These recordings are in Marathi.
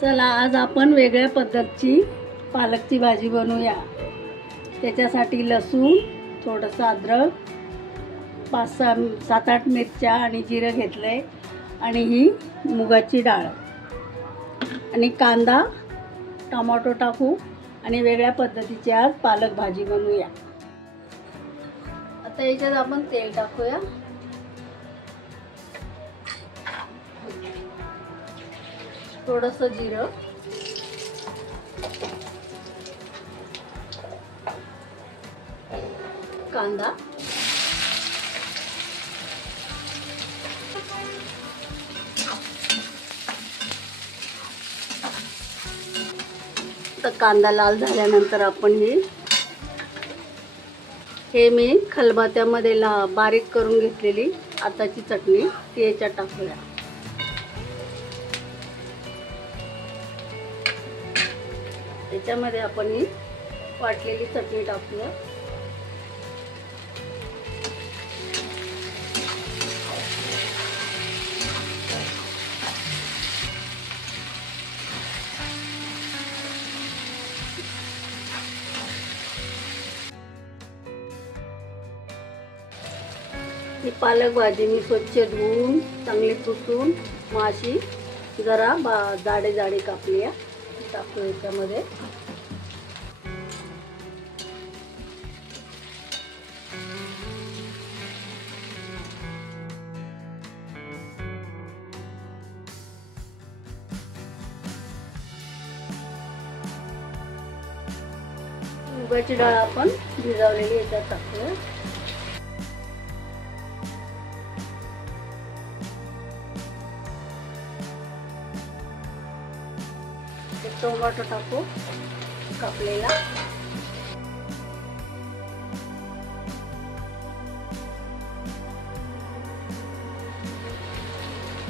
चला आज आपण वेगळ्या पद्धतीची पालकची भाजी बनवूया। त्याच्यासाठी लसूण, थोडंसं अद्रक, 5-7-8 मिरच्या आणि जिरं घेतलंय आणि ही मुगाची डाळ आणि कांदा, टोमॅटो टाकू आणि वेगळ्या पद्धतीची आज पालक भाजी बनवूया। आता याच्यात आपण तेल टाकूया। थोडंसं जिरं, कांदा, तर कांदा लाल झाल्यानंतर आपण हे मी खलबत्त्यामध्ये बारीक करून घेतलेली आताची चटणी ती याच्यात टाकूया। त्याच्यामध्ये आपण ही वाटलेली चटणी टाकूया। ही पालक भाजी मी स्वच्छ धुवून चांगली पुसून माशी जरा जाडे जाडे कापली आहे, टाकू याच्यामध्ये। मुगाची डाळ आपण भिजवलेली याच्यात टाकूया। टोमॅटो टाकू कापलेला,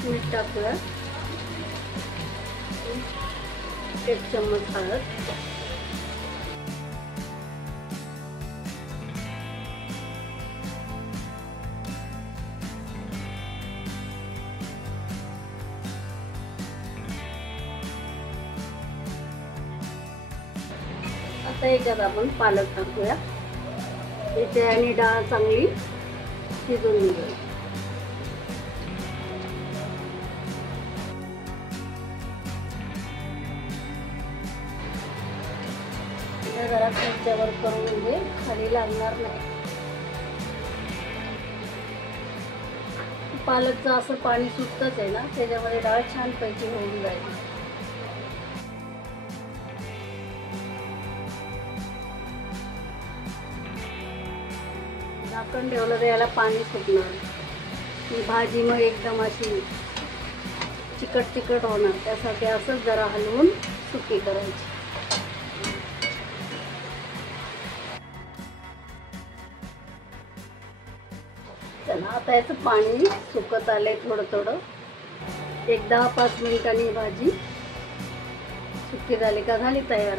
मीठ टाकूया, 1 चम्मच हळद, आता याच्यात आपण पालक टाकूया। इथे आणि डाळ चांगली शिजून घेऊया। जरा त्याच्यावर करून म्हणजे खाली लागणार नाही। पालकचं असं पाणी सुटतच आहे ना, त्याच्यामध्ये डाळ छान पैकी होऊन जाईल। झाकण ठेवलं तर याला पाणी सुटणार, ही भाजी मग एकदम अशी चिकट चिकट होणार। त्यासाठी असंच जरा हलवून सुकी करायची। चला आता याचं पाणी सुकत आलंय थोडं थोडं। 10-5 मिनिटांनी भाजी सुकी झाली का झाली तयार।